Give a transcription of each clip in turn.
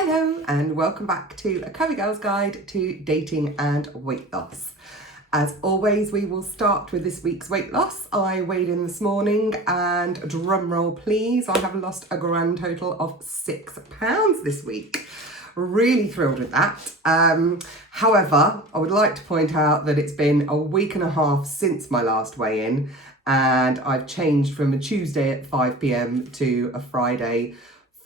Hello and welcome back to a Curvy Girl's Guide to Dating and Weight Loss. As always, we will start with this week's weight loss. I weighed in this morning and drum roll please, I have lost a grand total of 6 pounds this week. Really thrilled with that. However, I would like to point out that it's been a week and a half since my last weigh-in and I've changed from a Tuesday at 5 p.m. to a Friday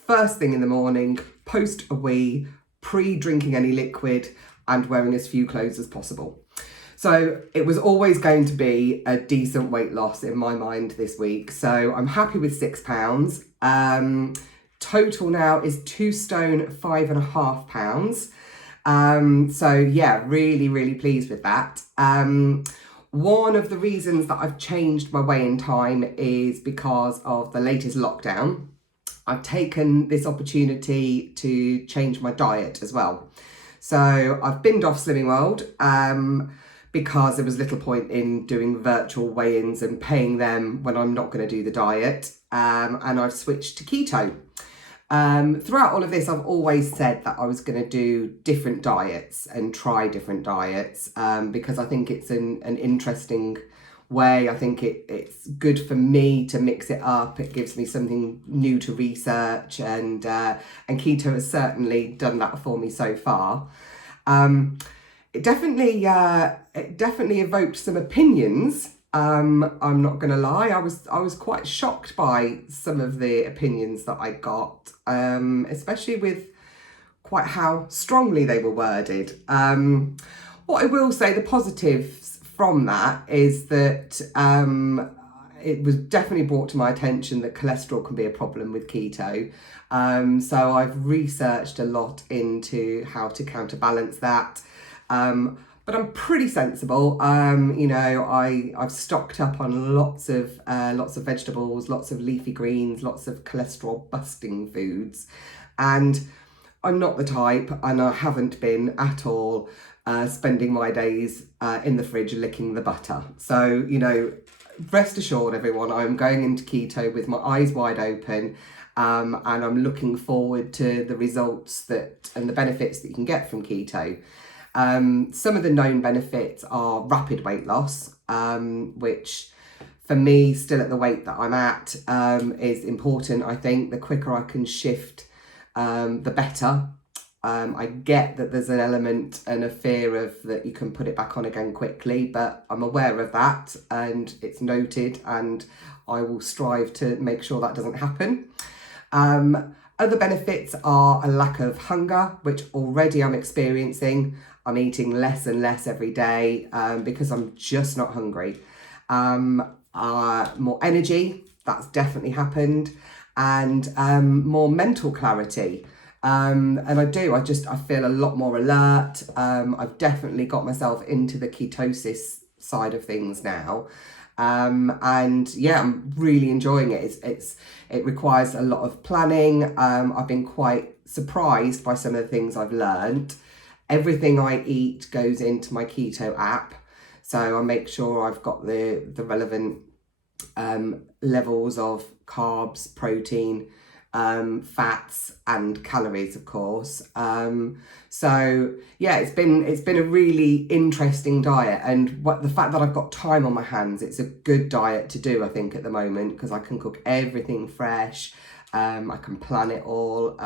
first thing in the morning, post a wee, pre-drinking any liquid and wearing as few clothes as possible. So it was always going to be a decent weight loss in my mind this week. So I'm happy with 6 pounds. Total now is 2 stone, 5.5 pounds. So yeah, really pleased with that. One of the reasons that I've changed my weigh-in time is because of the latest lockdown. I've taken this opportunity to change my diet as well. So I've binned off Slimming World because there was little point in doing virtual weigh-ins and paying them when I'm not going to do the diet. And I've switched to keto. Throughout all of this, I've always said that I was going to do different diets and try different diets because I think it's an interesting way. I think it's good for me to mix it up. It gives me something new to research, and keto has certainly done that for me so far. It definitely evoked some opinions. I'm not gonna lie, I was quite shocked by some of the opinions that I got, especially with quite how strongly they were worded. What I will say, the positives from that is that it was definitely brought to my attention that cholesterol can be a problem with keto. So I've researched a lot into how to counterbalance that. But I'm pretty sensible. I've stocked up on lots of vegetables, lots of leafy greens, lots of cholesterol busting foods, and I'm not the type, and I haven't been at all, spending my days in the fridge licking the butter. So, rest assured, everyone, I'm going into keto with my eyes wide open, and I'm looking forward to the results and the benefits that you can get from keto. Some of the known benefits are rapid weight loss, which for me, still at the weight that I'm at, is important. I think the quicker I can shift, the better. I get that there's an element and a fear of that you can put it back on again quickly, but I'm aware of that and it's noted, and I will strive to make sure that doesn't happen. Other benefits are a lack of hunger, which already I'm experiencing. I'm eating less and less every day because I'm just not hungry. More energy, that's definitely happened, and more mental clarity. And I feel a lot more alert. I've definitely got myself into the ketosis side of things now. And yeah, I'm really enjoying it. It requires a lot of planning. I've been quite surprised by some of the things I've learned. Everything I eat goes into my keto app. So I make sure I've got the relevant levels of carbs, protein, fats and calories, of course. So yeah, it's been a really interesting diet, and the fact that I've got time on my hands, it's a good diet to do, I think, at the moment, because I can cook everything fresh. I can plan it all.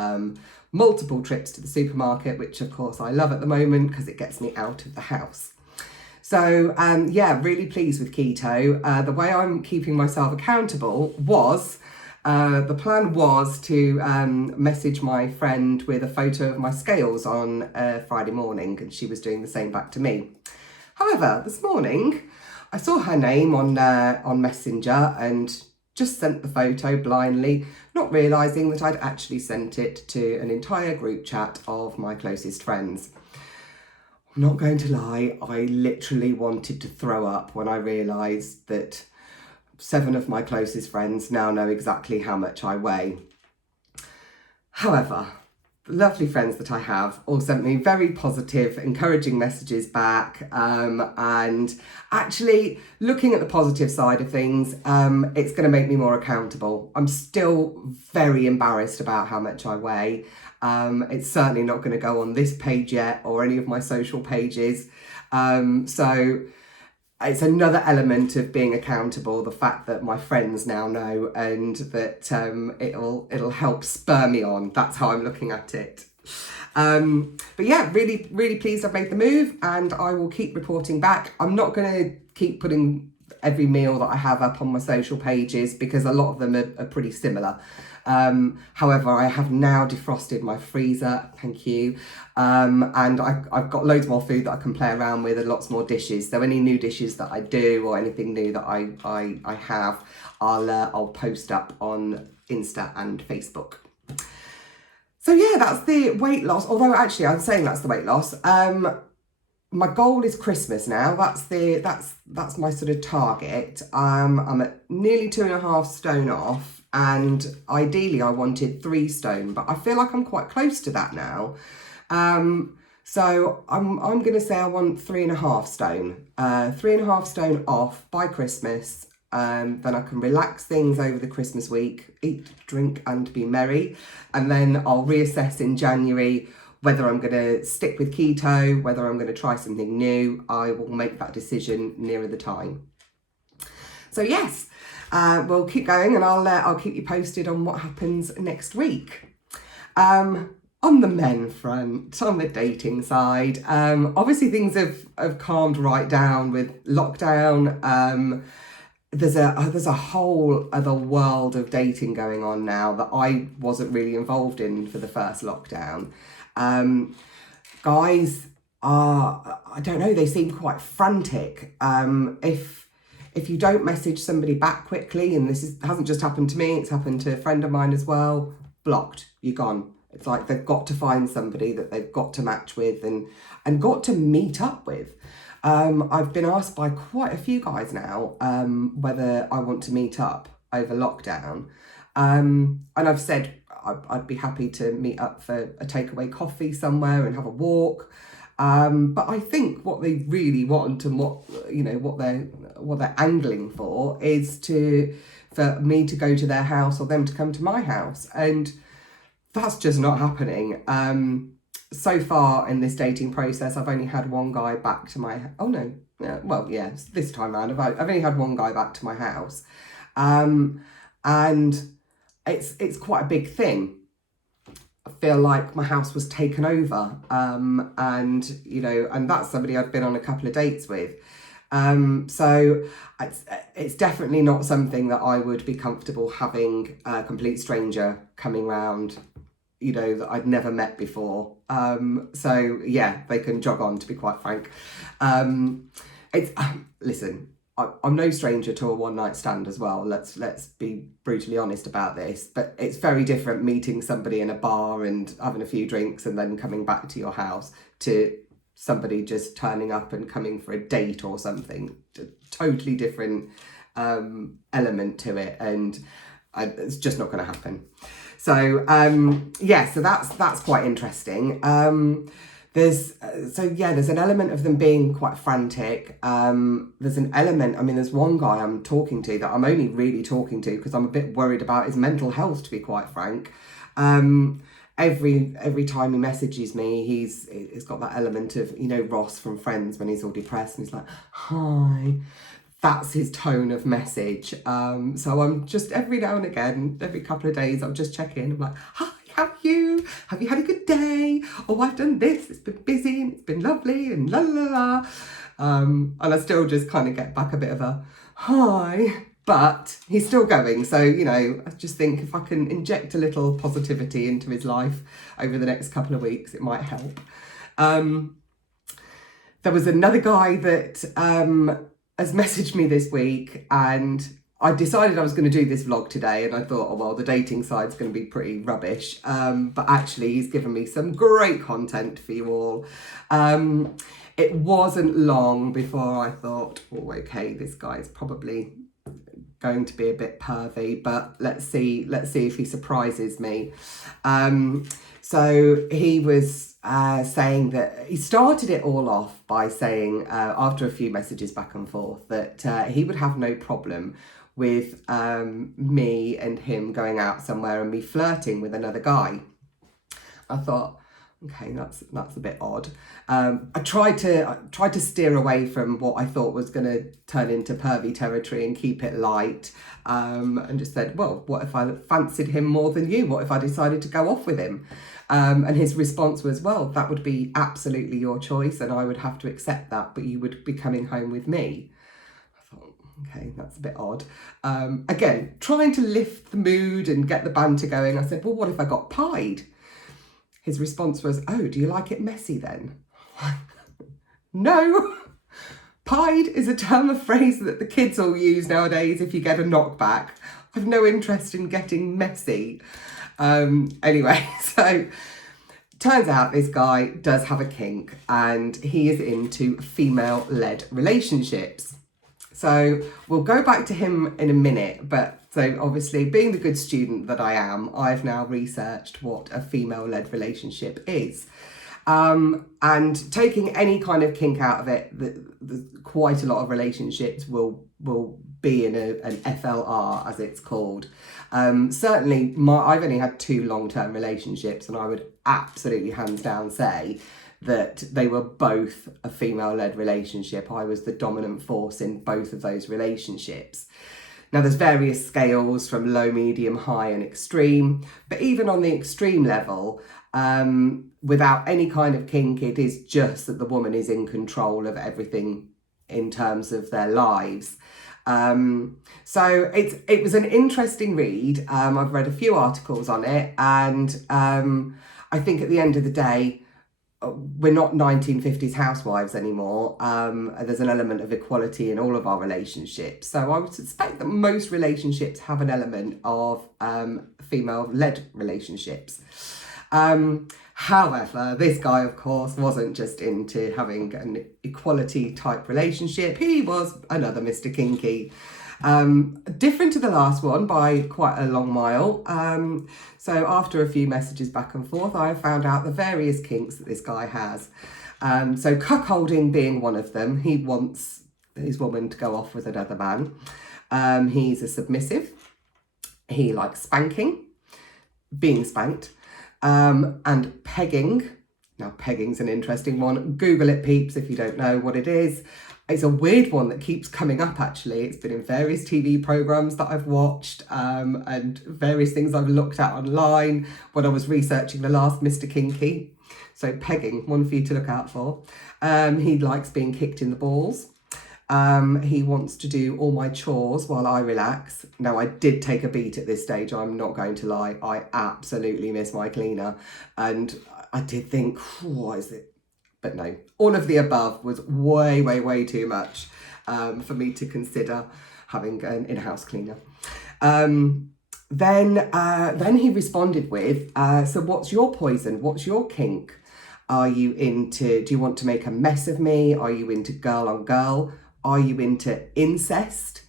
Multiple trips to the supermarket, which of course I love at the moment because it gets me out of the house. So yeah, really pleased with keto. The way I'm keeping myself accountable was, the plan was to message my friend with a photo of my scales on Friday morning, and she was doing the same back to me. However, this morning I saw her name on Messenger and just sent the photo blindly, not realising that I'd actually sent it to an entire group chat of my closest friends. I'm not going to lie, I literally wanted to throw up when I realised that 7 of my closest friends now know exactly how much I weigh. However, lovely friends that I have all sent me very positive, encouraging messages back. And actually, looking at the positive side of things, it's going to make me more accountable. I'm still very embarrassed about how much I weigh. It's certainly not going to go on this page yet or any of my social pages. So it's another element of being accountable, the fact that my friends now know, and that it'll help spur me on. That's how I'm looking at it. But yeah, really, really pleased I've made the move, and I will keep reporting back. I'm not going to keep putting every meal that I have up on my social pages because a lot of them are pretty similar. However, I have now defrosted my freezer, thank you, and I've got loads more food that I can play around with and lots more dishes. So any new dishes that I do or anything new that I have, I'll post up on Insta and Facebook. So yeah, that's the weight loss. Although actually, I'm saying that's the weight loss. My goal is Christmas now. That's my sort of target. I'm at nearly 2.5 stone off. And ideally I wanted 3 stone, but I feel like I'm quite close to that now. So I'm going to say I want 3.5 stone, 3.5 stone off by Christmas. Then I can relax things over the Christmas week, eat, drink and be merry. And then I'll reassess in January whether I'm going to stick with keto, whether I'm going to try something new. I will make that decision nearer the time. So yes. We'll keep going, and I'll keep you posted on what happens next week. On the men front, on the dating side, obviously things have calmed right down with lockdown. There's a whole other world of dating going on now that I wasn't really involved in for the first lockdown. Guys are, I don't know, they seem quite frantic. If you don't message somebody back quickly, and hasn't just happened to me, it's happened to a friend of mine as well, blocked, you're gone. It's like they've got to find somebody that they've got to match with and got to meet up with. I've been asked by quite a few guys now whether I want to meet up over lockdown. And I've said I'd be happy to meet up for a takeaway coffee somewhere and have a walk. But I think what they really want and what they're angling for is for me to go to their house or them to come to my house, and that's just not happening. So far in this dating process, I've only had one guy back to my this time around I've only had one guy back to my house, and it's quite a big thing. I feel like my house was taken over, and that's somebody I've been on a couple of dates with. So it's definitely not something that I would be comfortable having a complete stranger coming round, that I'd never met before. So yeah, they can jog on, to be quite frank. Listen, I'm no stranger to a one-night stand as well. Let's be brutally honest about this. But it's very different meeting somebody in a bar and having a few drinks and then coming back to your house to somebody just turning up and coming for a date or something. Totally different element to it, and it's just not going to happen. So so that's quite interesting. There's an element of them being quite frantic. There's an element, there's one guy I'm talking to that I'm only really talking to because I'm a bit worried about his mental health, to be quite frank. Every time he messages me, he's got that element of, Ross from Friends when he's all depressed and he's like, hi. That's his tone of message. So I'm just every now and again, every couple of days, I'll just check in. I'm like, hi. How are you? Have you had a good day? Oh, I've done this. It's been busy and it's been lovely and la la la. And I still just kind of get back a bit of a hi, but he's still going. So, I just think if I can inject a little positivity into his life over the next couple of weeks, it might help. There was another guy that has messaged me this week, and I decided I was going to do this vlog today, and I thought, the dating side's going to be pretty rubbish. But actually, he's given me some great content for you all. It wasn't long before I thought, okay, this guy's probably going to be a bit pervy, but let's see if he surprises me. So he was saying that he started it all off by saying, after a few messages back and forth, that he would have no problem with me and him going out somewhere and me flirting with another guy. I thought, okay, that's a bit odd. I tried to steer away from what I thought was going to turn into pervy territory and keep it light, and just said, well, what if I fancied him more than you? What if I decided to go off with him? And his response was, well, that would be absolutely your choice and I would have to accept that, but you would be coming home with me. I thought, okay, that's a bit odd. Again, trying to lift the mood and get the banter going, I said, well, what if I got pied? His response was, oh, do you like it messy then? No. Pied is a term of phrase that the kids all use nowadays if you get a knockback. I've no interest in getting messy. Anyway, so turns out this guy does have a kink and he is into female-led relationships. So we'll go back to him in a minute, but so obviously being the good student that I am, I've now researched what a female-led relationship is. And taking any kind of kink out of it, quite a lot of relationships will be in an FLR, as it's called. Certainly, I've only had 2 long-term relationships, and I would absolutely hands down say that they were both a female-led relationship. I was the dominant force in both of those relationships. Now, there's various scales from low, medium, high and extreme, but even on the extreme level, without any kind of kink, it is just that the woman is in control of everything in terms of their lives. So it was an interesting read. I've read a few articles on it, and I think at the end of the day, we're not 1950s housewives anymore. There's an element of equality in all of our relationships. So I would suspect that most relationships have an element of female-led relationships. However, this guy, of course, wasn't just into having an equality type relationship. He was another Mr. Kinky. Different to the last one by quite a long mile. So after a few messages back and forth, I found out the various kinks that this guy has. So cuckolding being one of them. He wants his woman to go off with another man. He's a submissive. He likes spanking, being spanked, and pegging. Now, pegging's an interesting one. Google it, peeps, if you don't know what it is. It's a weird one that keeps coming up, actually. It's been in various TV programmes that I've watched, and various things I've looked at online when I was researching the last Mr. Kinky. So pegging, one for you to look out for. He likes being kicked in the balls. He wants to do all my chores while I relax. Now, I did take a beat at this stage, I'm not going to lie. I absolutely miss my cleaner. And I did think, what is it? But no, all of the above was way, way, way too much for me to consider having an in-house cleaner. Then he responded with, so what's your poison? What's your kink? Do you want to make a mess of me? Are you into girl on girl? Are you into incest?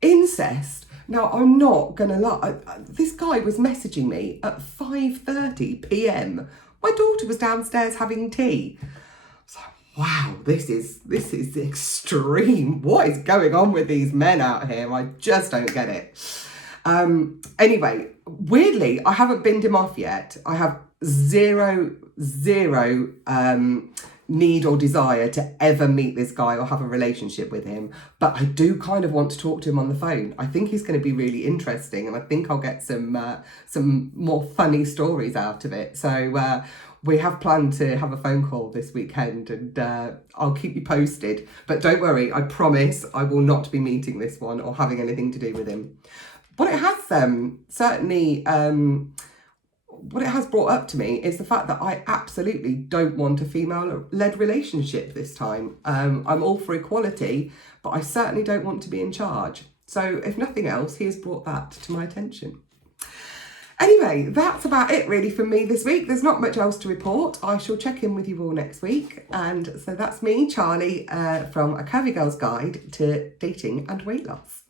Incest? Now, I'm not going to lie. This guy was messaging me at 5:30 p.m. My daughter was downstairs having tea. I was like, wow, this is extreme. What is going on with these men out here? I just don't get it. Anyway, weirdly, I haven't binned him off yet. I have zero need or desire to ever meet this guy or have a relationship with him, but I do kind of want to talk to him on the phone. I think he's going to be really interesting, and I think I'll get some more funny stories out of it. So we have planned to have a phone call this weekend, and I'll keep you posted. But don't worry, I promise I will not be meeting this one or having anything to do with him. What it has certainly what it has brought up to me is the fact that I absolutely don't want a female-led relationship this time. I'm all for equality, but I certainly don't want to be in charge. So if nothing else, he has brought that to my attention. Anyway, that's about it really from me this week. There's not much else to report. I shall check in with you all next week. And so that's me, Charlie, from A Curvy Girl's Guide to Dating and Weight Loss.